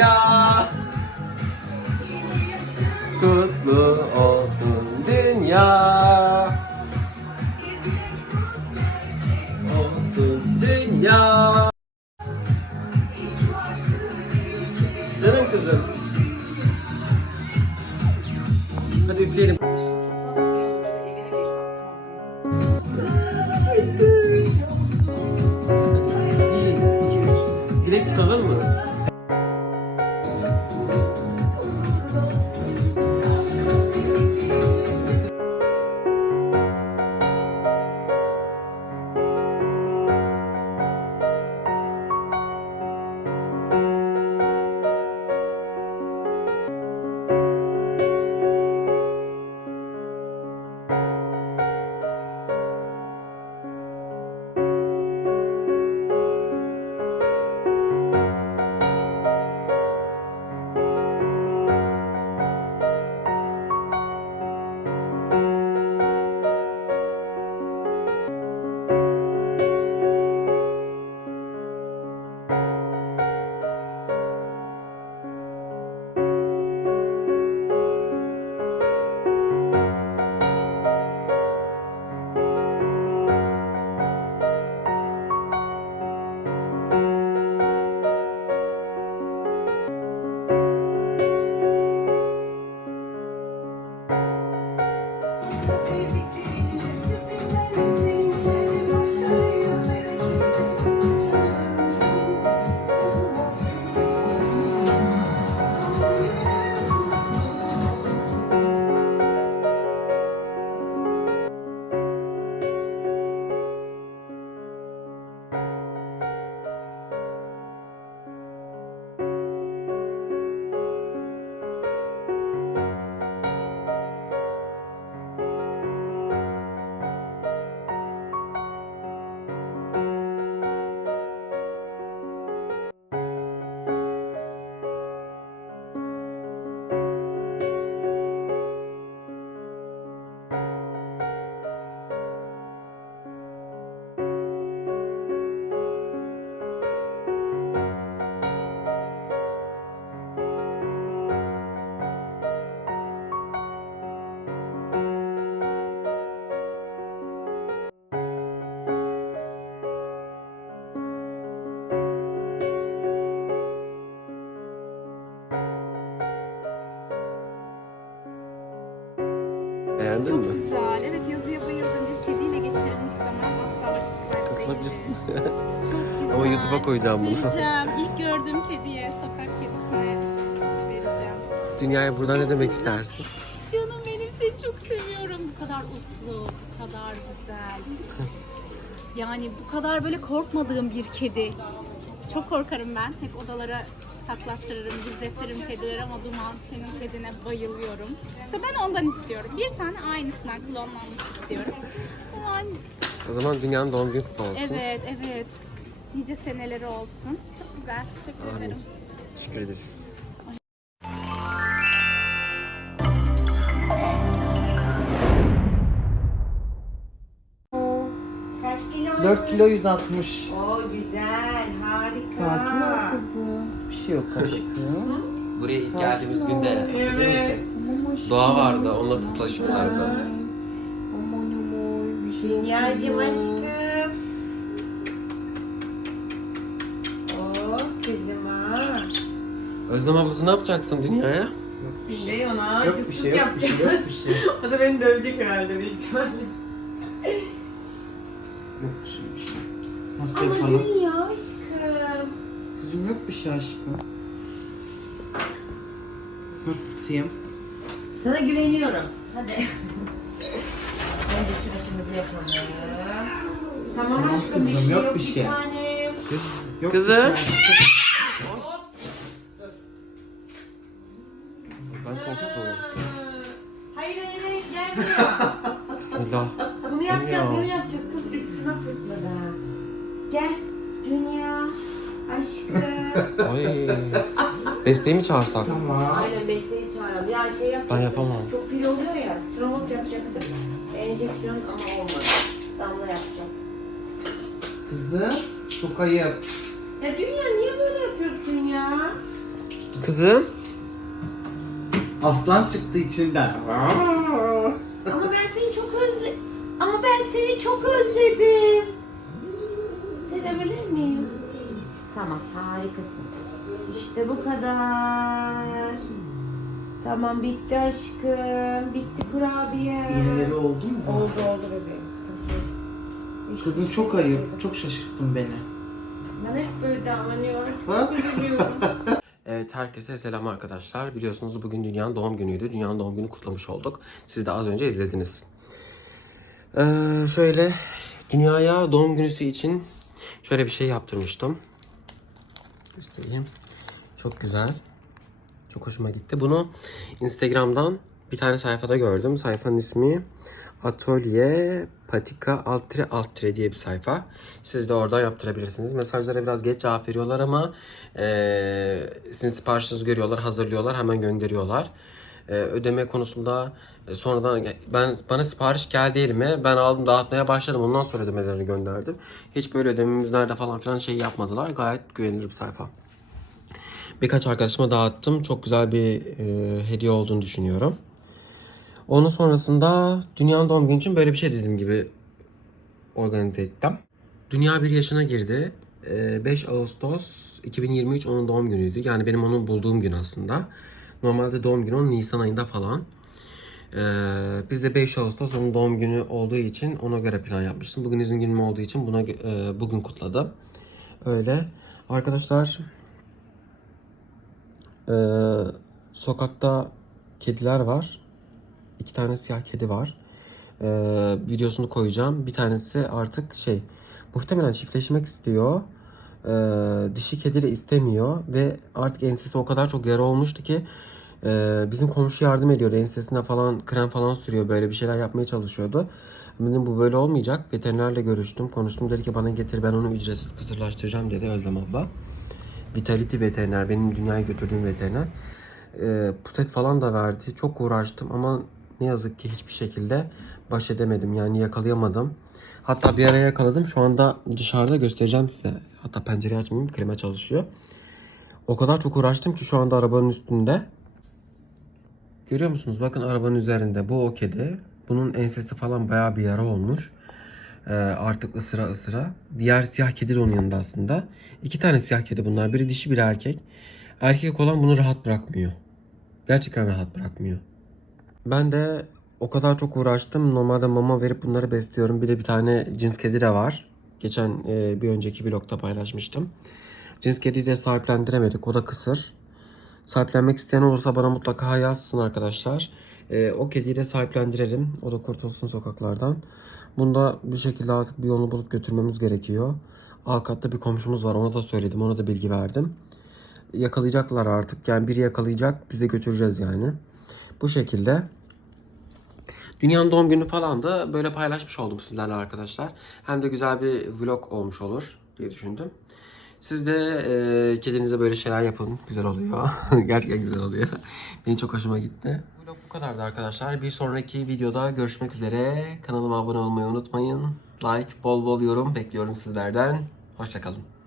dünya. Kutlu olsun dünya. Olsun dünya. Canım kızım. Hadi üfleyelim. close. Beğendin mi? Güzel. Evet yazıya bayıldım. Bir kediyle geçirilmiş zaman asla vakit Katılabilirsin. Çok güzel. Ama YouTube'a koyacağım bunu. Vereceğim. İlk gördüğüm kediye, sokak kedisine vereceğim. Dünyaya buradan ne demek istersin? Canım benim seni çok seviyorum. Bu kadar uslu, bu kadar güzel. Yani bu kadar böyle korkmadığım bir kedi. Çok korkarım ben. Hep odalara saklattırırım, gizletirim kedileri ama Duman senin kedine bayılıyorum. İşte ben ondan istiyorum. Bir tane aynısından klonlanmış istiyorum. Aman O zaman dünyanın doğum günü kutlu olsun. Evet, evet. Nice seneleri olsun. Çok güzel. Teşekkür Amin. ederim. Teşekkür ederiz. Kaç kilo? 4 kilo 160. O güzel, harika. Sakin ol kızım. Bir şey yok aşkım. Buraya ilk geldiğimiz günde hatırlıyor musun? Doğa vardı, onunla tıslaşıyorlar böyle. Aman aman bir şey yok Dünyacım kızım. aşkım. Oh. Özlem ablası ne yapacaksın dünyaya? Yok bir şey. Şimdi ona Yok bir cıstıs şey yok bir şey yapacağız. yok bir şey. Yok o da beni dövecek herhalde büyük ihtimalle. bir şey bir şey. Nasıl Ama yapalım? dünya aşkım. Kızım yok bir şey aşkım. Nasıl tutayım? Sana güveniyorum. Hadi. Önce şurasımızı yapalım. Tamam, Tamam aşkım bir kızım, şey yok yok bir şey. tanem. Kız, Yok Kızım. bir şey aşkım. ben korktum. Hayır hayır hayır gel buraya. Bismillah. Bunu yapacağız, bunu yapacağız. Kız üstüme fırtladı. Gel. Aşkım. Ay. Desteği mi çağırsak? Tamam. Aynen besleyi çağıralım. Ya şey yapacak. Ben yapamam. Çok pil oluyor ya. Stromok yapacaktım. Enjeksiyon ama olmadı. Damla yapacağım. Kızım çok ayıp. Ya Dünya niye böyle yapıyorsun ya? Kızım. Aslan çıktı içinden. Ama ben seni çok özle... Ama ben seni çok özledim. Sevebilir miyim? Tamam, harikasın. İşte bu kadar. Tamam, bitti aşkım. Bitti kurabiye. İğneleri oldu mu? Oldu oldu bebeğim, sıkıntı yok. İşte Kızım çok ayıp. Çok şaşırttın beni. Ben hep böyle davranıyorum. Bak. Çok üzülüyorum. Evet herkese selam arkadaşlar. Biliyorsunuz bugün dünyanın doğum günüydü. Dünyanın doğum günü kutlamış olduk. Siz de az önce izlediniz. Ee, şöyle dünyaya doğum günüsü için şöyle bir şey yaptırmıştım. Göstereyim. Çok güzel. Çok hoşuma gitti. Bunu Instagram'dan bir tane sayfada gördüm. Sayfanın ismi Atölye Patika Altre Altre diye bir sayfa. Siz de oradan yaptırabilirsiniz. Mesajlara biraz geç cevap veriyorlar ama eee sizin siparişinizi görüyorlar, hazırlıyorlar, hemen gönderiyorlar. Eee, ödeme konusunda e, sonradan ben bana sipariş geldi elime. Ben aldım dağıtmaya başladım. Ondan sonra ödemelerini gönderdim. Hiç böyle ödememiz nerede falan filan şey yapmadılar. Gayet güvenilir bir sayfa. Birkaç arkadaşıma dağıttım. Çok güzel bir e, hediye olduğunu düşünüyorum. Onun sonrasında dünyanın doğum günü için böyle bir şey dediğim gibi organize ettim. Dünya bir yaşına girdi. E, 5 Ağustos 2023 onun doğum günüydü. Yani benim onu bulduğum gün aslında. Normalde doğum günü onun Nisan ayında falan. E, biz de 5 Ağustos onun doğum günü olduğu için ona göre plan yapmıştım. Bugün izin günüm olduğu için buna e, bugün kutladım. Öyle. Arkadaşlar ee, sokakta kediler var. İki tane siyah kedi var. Ee, videosunu koyacağım. Bir tanesi artık şey muhtemelen çiftleşmek istiyor. Ee, dişi kedi de istemiyor ve artık ensesi o kadar çok yara olmuştu ki e, bizim komşu yardım ediyordu. Ensesine falan krem falan sürüyor. Böyle bir şeyler yapmaya çalışıyordu. Dedim bu böyle olmayacak. Veterinerle görüştüm. Konuştum. Dedi ki bana getir ben onu ücretsiz kısırlaştıracağım dedi Özlem abla. Vitality veteriner, benim dünyaya götürdüğüm veteriner. Ee, puset falan da verdi. Çok uğraştım ama ne yazık ki hiçbir şekilde baş edemedim. Yani yakalayamadım. Hatta bir ara yakaladım. Şu anda dışarıda göstereceğim size. Hatta pencereyi açmayayım. Klima çalışıyor. O kadar çok uğraştım ki şu anda arabanın üstünde. Görüyor musunuz? Bakın arabanın üzerinde. Bu o kedi. Bunun ensesi falan bayağı bir yara olmuş. Ee, artık ısıra ısıra. Diğer siyah kedi de onun yanında aslında. İki tane siyah kedi bunlar. Biri dişi biri erkek. Erkek olan bunu rahat bırakmıyor. Gerçekten rahat bırakmıyor. Ben de o kadar çok uğraştım. Normalde mama verip bunları besliyorum. Bir de bir tane cins kedi de var. Geçen e, bir önceki vlogda paylaşmıştım. Cins kediyi de sahiplendiremedik. O da kısır. Sahiplenmek isteyen olursa bana mutlaka yazsın arkadaşlar. Ee, o kediyi de sahiplendirelim. O da kurtulsun sokaklardan. Bunda bir şekilde artık bir yolunu bulup götürmemiz gerekiyor. Alt katta bir komşumuz var. Ona da söyledim. Ona da bilgi verdim. Yakalayacaklar artık. Yani biri yakalayacak. Biz de götüreceğiz yani. Bu şekilde. Dünyanın doğum günü falan da böyle paylaşmış oldum sizlerle arkadaşlar. Hem de güzel bir vlog olmuş olur diye düşündüm. Siz de e, kedinize böyle şeyler yapın. Güzel oluyor. Gerçekten güzel oluyor. Benim çok hoşuma gitti. Vlog bu kadardı arkadaşlar. Bir sonraki videoda görüşmek üzere. Kanalıma abone olmayı unutmayın. Like, bol bol yorum bekliyorum sizlerden. Hoşçakalın.